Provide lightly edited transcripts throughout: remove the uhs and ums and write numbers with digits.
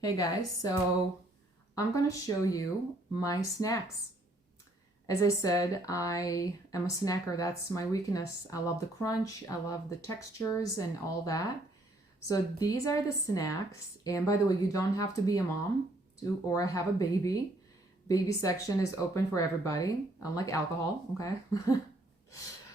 Hey guys, so I'm gonna show you my snacks. As I said, I am a snacker. That's my weakness. I love the crunch, I love the textures and all that. So these are the snacks. And by the way, you don't have to be a mom or have a baby. Baby section is open for everybody, unlike alcohol, okay?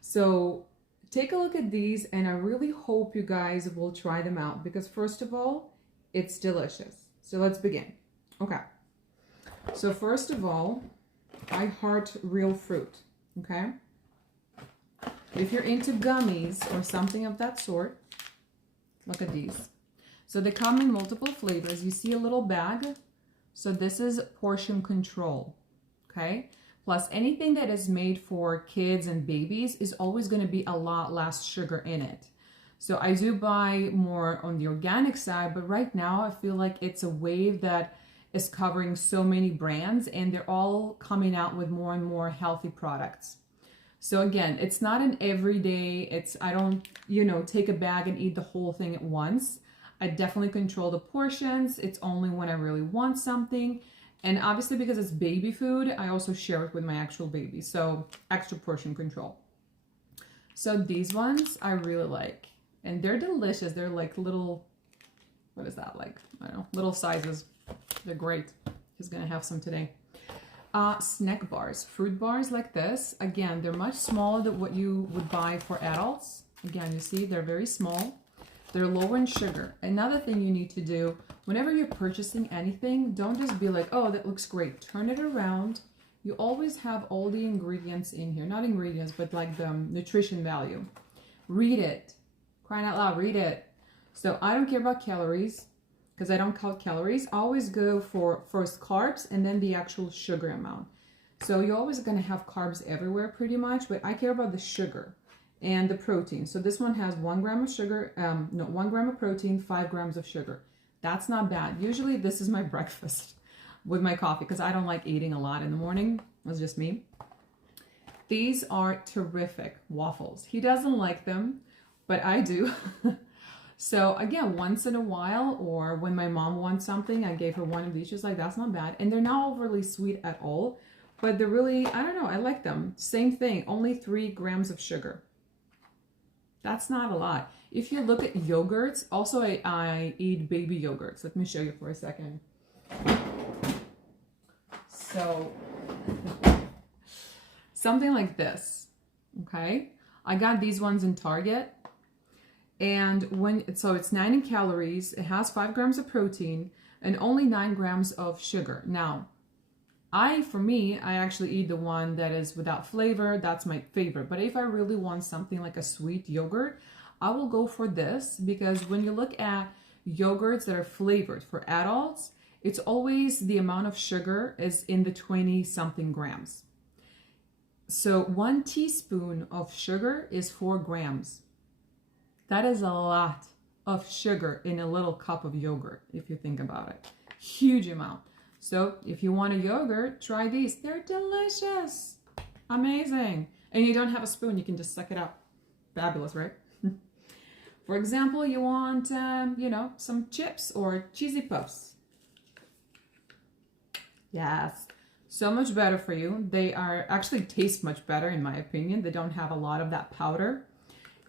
So take a look at these and I really hope you guys will try them out because first of all, it's delicious. So let's begin. Okay. So first of all, I heart real fruit. Okay. If you're into gummies or something of that sort, look at these. So they come in multiple flavors. You see a little bag. So this is portion control. Okay. Plus anything that is made for kids and babies is always going to be a lot less sugar in it. So I do buy more on the organic side, but right now I feel like it's a wave that is covering so many brands and they're all coming out with more and more healthy products. So again, it's not an everyday, I don't, take a bag and eat the whole thing at once. I definitely control the portions. It's only when I really want something. And obviously because it's baby food, I also share it with my actual baby. So extra portion control. So these ones I really like. And they're delicious. They're like little, what is that like? I don't know, little sizes. They're great. He's gonna have some today. Snack bars, fruit bars like this. Again, they're much smaller than what you would buy for adults. Again, you see, they're very small. They're low in sugar. Another thing you need to do, whenever you're purchasing anything, don't just be like, oh, that looks great. Turn it around. You always have all the ingredients in here. Not ingredients, but like the nutrition value. Read it. Crying out loud, read it. So I don't care about calories because I don't count calories. I always go for first carbs and then the actual sugar amount. So you're always going to have carbs everywhere pretty much, but I care about the sugar and the protein. So this one has 1 gram of sugar, 1 gram of protein, 5 grams of sugar. That's not bad. Usually this is my breakfast with my coffee because I don't like eating a lot in the morning. That's just me. These are terrific waffles. He doesn't like them, but I do. So again, once in a while, or when my mom wants something, I gave her one of these. She's like, that's not bad. And they're not overly sweet at all, but they're really, I don't know, I like them. Same thing, only 3 grams of sugar. That's not a lot. If you look at yogurts, also I eat baby yogurts. Let me show you for a second. So something like this, okay? I got these ones in Target. And so it's 90 calories, it has 5 grams of protein and only 9 grams of sugar. Now, for me, I actually eat the one that is without flavor. That's my favorite. But if I really want something like a sweet yogurt, I will go for this because when you look at yogurts that are flavored for adults, it's always the amount of sugar is in the 20 something grams. So 1 teaspoon of sugar is 4 grams. That is a lot of sugar in a little cup of yogurt, if you think about it. Huge amount. So if you want a yogurt, try these. They're delicious. Amazing. And you don't have a spoon, you can just suck it up. Fabulous, right? For example, you want, some chips or cheesy puffs. Yes. So much better for you. They actually taste much better, in my opinion. They don't have a lot of that powder.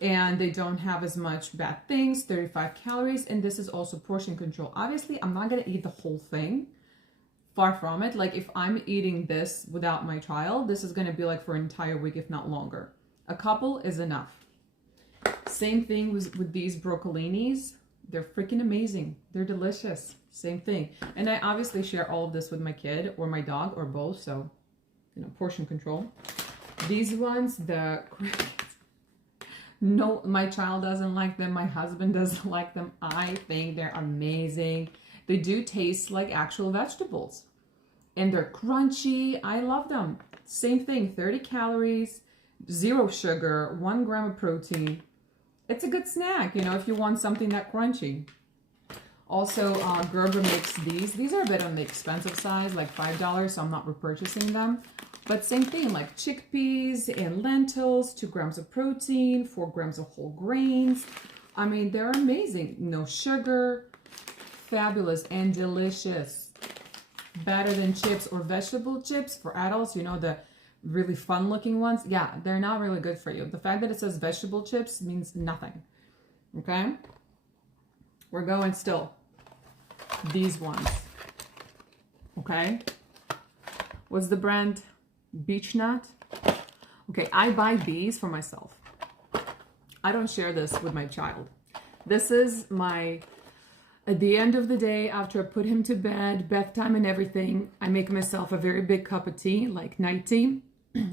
And they don't have as much bad things, 35 calories, and this is also portion control. Obviously, I'm not going to eat the whole thing. Far from it. Like if I'm eating this without my child, this is going to be like for an entire week, if not longer. A couple is enough. Same thing with these broccolinis. They're freaking amazing. They're delicious. Same thing. And I obviously share all of this with my kid or my dog or both, so, portion control. These ones, no, my child doesn't like them. My husband doesn't like them. I think they're amazing. They do taste like actual vegetables. And they're crunchy. I love them. Same thing, 30 calories, 0 sugar, 1 gram of protein. It's a good snack, if you want something that crunchy. Also, Gerber makes these. These are a bit on the expensive side, like $5, so I'm not repurchasing them. But same thing, like chickpeas and lentils, 2 grams of protein, 4 grams of whole grains. I mean, they're amazing. No sugar, fabulous and delicious. Better than chips or vegetable chips for adults, you know, the really fun looking ones. Yeah, they're not really good for you. The fact that it says vegetable chips means nothing. Okay? We're going still. These ones. Okay? What's the brand? Beech Nut. Okay, I buy these for myself. I don't share this with my child. This is my, at the end of the day, after I put him to bed, bedtime and everything, I make myself a very big cup of tea, like night tea.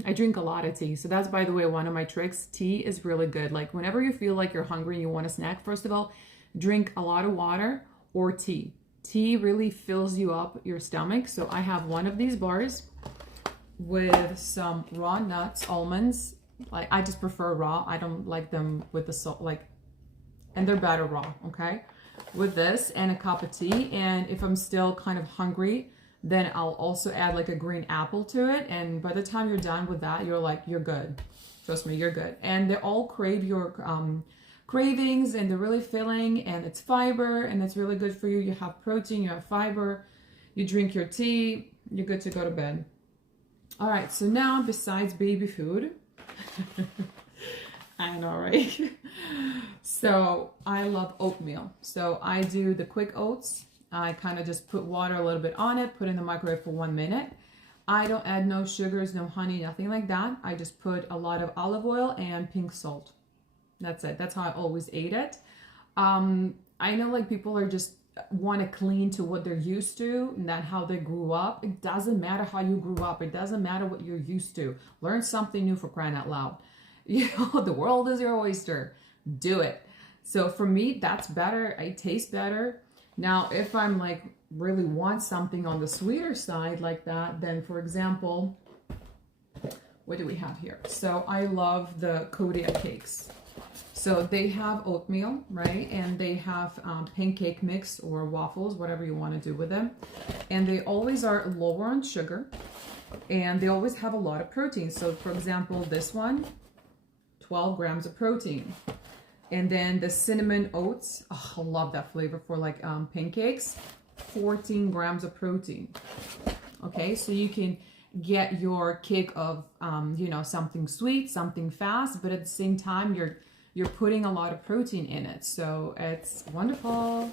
I drink a lot of tea. So that's, by the way, one of my tricks. Tea is really good. Like whenever you feel like you're hungry and you want a snack, first of all, drink a lot of water or tea. Tea really fills you up, your stomach. So I have one of these bars with some raw nuts, almonds. Like I just prefer raw. I don't like them with the salt, like, and they're better raw, okay? With this and a cup of tea. And if I'm still kind of hungry, then I'll also add like a green apple to it. And by the time you're done with that, you're like, you're good. Trust me, you're good. And they all crave your cravings, and they're really filling, and it's fiber, and it's really good for you. You have protein, you have fiber, you drink your tea, you're good to go to bed. All right, so now besides baby food, I know, right? So I love oatmeal. So I do the quick oats. I kind of just put water a little bit on it, put it in the microwave for 1 minute. I don't add no sugars, no honey, nothing like that. I just put a lot of olive oil and pink salt. That's it. That's how I always ate it. I know like people are just want to clean to what they're used to, not how they grew up. It doesn't matter how you grew up. It doesn't matter what you're used to. Learn something new, for crying out loud. You know, the world is your oyster. Do it. So for me, that's better. It tastes better. Now, if I'm like really want something on the sweeter side like that, then for example, what do we have here? So I love the Kodiak cakes. So they have oatmeal, right? And they have pancake mix or waffles, whatever you want to do with them. And they always are lower on sugar, and they always have a lot of protein. So for example, this one, 12 grams of protein. And then the cinnamon oats, oh, I love that flavor for like pancakes, 14 grams of protein. Okay, so you can get your kick of, you know, something sweet, something fast, but at the same time, you're putting a lot of protein in it. So it's wonderful.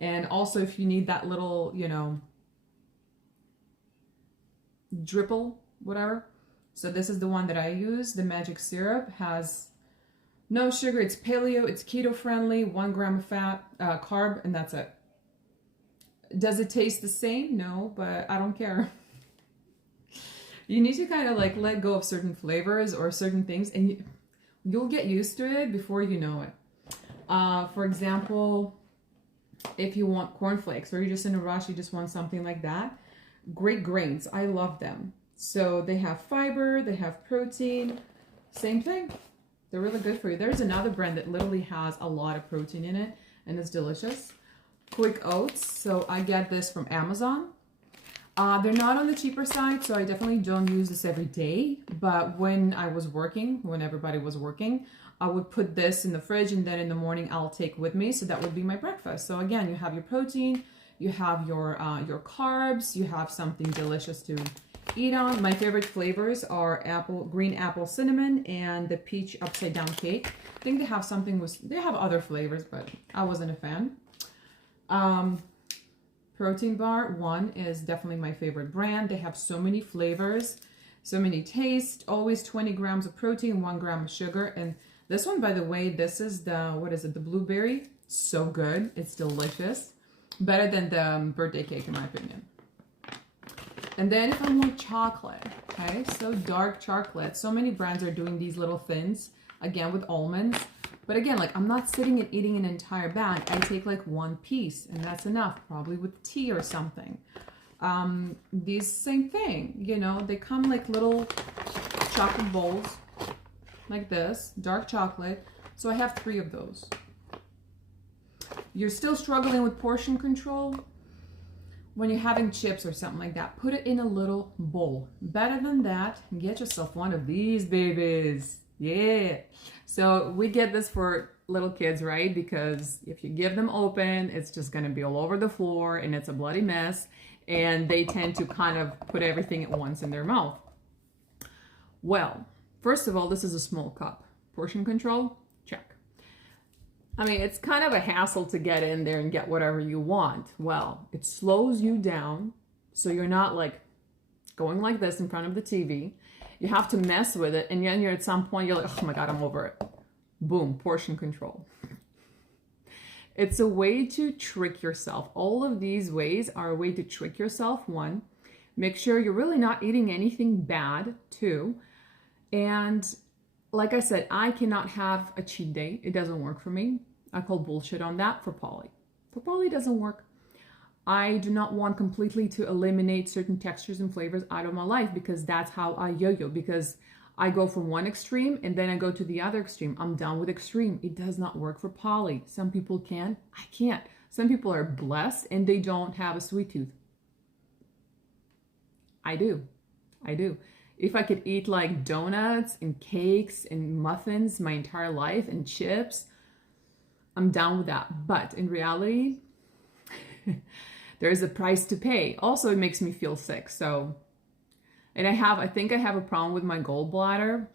And also if you need that little, you know, dripple, whatever. So this is the one that I use. The magic syrup has no sugar. It's paleo, it's keto friendly, 1 gram of fat, carb, and that's it. Does it taste the same? No, but I don't care. You need to kind of like let go of certain flavors or certain things, and you'll get used to it before you know it. For example, if you want cornflakes or you're just in a rush, you just want something like that, great grains. I love them. So they have fiber, they have protein, same thing. They're really good for you. There's another brand that literally has a lot of protein in it, and it's delicious. Quick oats. So I get this from Amazon. They're not on the cheaper side, so I definitely don't use this every day. But when I was working, when everybody was working, I would put this in the fridge, and then in the morning I'll take with me. So that would be my breakfast. So again, you have your protein, you have your carbs, you have something delicious to eat on. My favorite flavors are green apple cinnamon, and the peach upside down cake. I think they have something they have other flavors, but I wasn't a fan. Protein bar one is definitely my favorite brand. They have so many flavors, so many tastes, always 20 grams of protein, 1 gram of sugar. And this one, by the way, this is the, what is it? The blueberry. So good. It's delicious. Better than the birthday cake in my opinion. And then if I want chocolate, okay, so dark chocolate. So many brands are doing these little thins, again with almonds. But again, like I'm not sitting and eating an entire bag. I take like 1 piece, and that's enough, probably with tea or something. These same thing, you know, they come like little chocolate bowls like this, dark chocolate. So I have 3 of those. You're still struggling with portion control? When you're having chips or something like that, put it in a little bowl. Better than that, get yourself one of these babies. Yeah. So we get this for little kids, right? Because if you give them open, it's just going to be all over the floor and it's a bloody mess. And they tend to kind of put everything at once in their mouth. Well, first of all, this is a small cup. Portion control, check. I mean, it's kind of a hassle to get in there and get whatever you want. Well, it slows you down so you're not like going like this in front of the TV. You have to mess with it, and then you're at some point, you're like, oh my God, I'm over it. Boom, portion control. It's a way to trick yourself. All of these ways are a way to trick yourself. One, make sure you're really not eating anything bad. Two, and like I said, I cannot have a cheat day. It doesn't work for me. I call bullshit on that for Polly. For Polly, it doesn't work. I do not want completely to eliminate certain textures and flavors out of my life because that's how I yo-yo. Because I go from one extreme and then I go to the other extreme. I'm done with extreme. It does not work for Polly. Some people can. I can't. Some people are blessed and they don't have a sweet tooth. I do. I do. If I could eat like donuts and cakes and muffins my entire life and chips, I'm down with that. But in reality, there's a price to pay. Also, it makes me feel sick. So, and I think I have a problem with my gallbladder,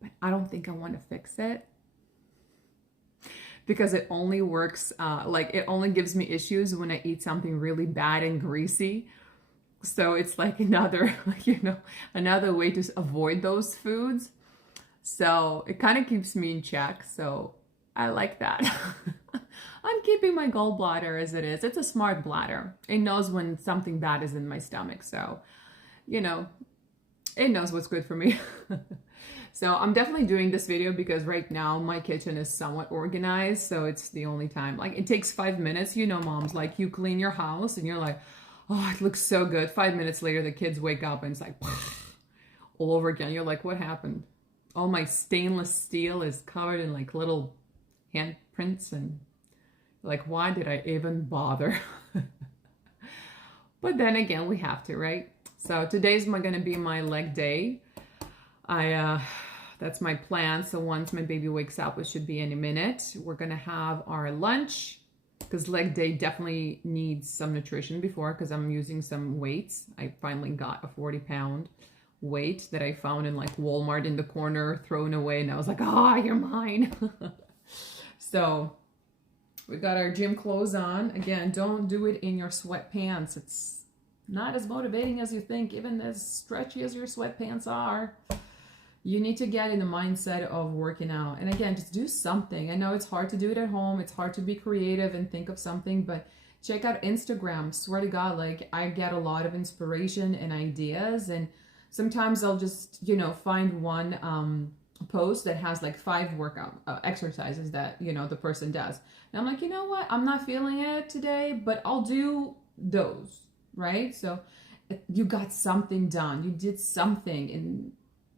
but I don't think I want to fix it because it only works, it only gives me issues when I eat something really bad and greasy. So it's like another, another way to avoid those foods. So it kind of keeps me in check. So I like that. I'm keeping my gallbladder as it is. It's a smart bladder. It knows when something bad is in my stomach. So, it knows what's good for me. So I'm definitely doing this video because right now my kitchen is somewhat organized. So it's the only time. Like it takes 5 minutes. Moms, like you clean your house and you're like, oh, it looks so good. 5 minutes later, the kids wake up and it's like all over again. You're like, what happened? All my stainless steel is covered in like little handprints and like, why did I even bother? But then again, we have to, right? So today's going to be my leg day. That's my plan. So once my baby wakes up, which should be any minute, we're going to have our lunch because leg day definitely needs some nutrition before because I'm using some weights. I finally got a 40-pound weight that I found in like Walmart in the corner, thrown away. And I was like, you're mine. So we got our gym clothes on. Again, don't do it in your sweatpants. It's not as motivating as you think, even as stretchy as your sweatpants are. You need to get in the mindset of working out. And again, just do something. I know it's hard to do it at home. It's hard to be creative and think of something, but check out Instagram. Swear to God, like I get a lot of inspiration and ideas. And sometimes I'll just, find one post that has like 5 workout exercises that, the person does. And I'm like, you know what? I'm not feeling it today, but I'll do those, right? So you got something done. You did something and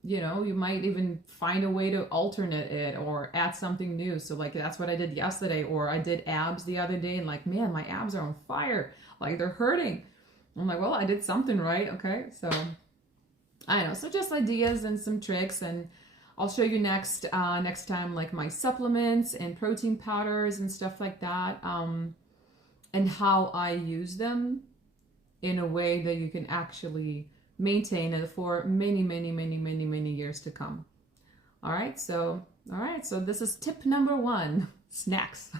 you might even find a way to alternate it or add something new. So like, that's what I did yesterday, or I did abs the other day and like, man, my abs are on fire. Like they're hurting. I'm like, well, I did something right. Okay. So I don't know. So just ideas and some tricks, and I'll show you next time, like my supplements and protein powders and stuff like that. And how I use them in a way that you can actually maintain it for many, many, many, many, many years to come. All right, so this is tip number 1, snacks.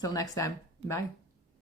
Till next time, bye.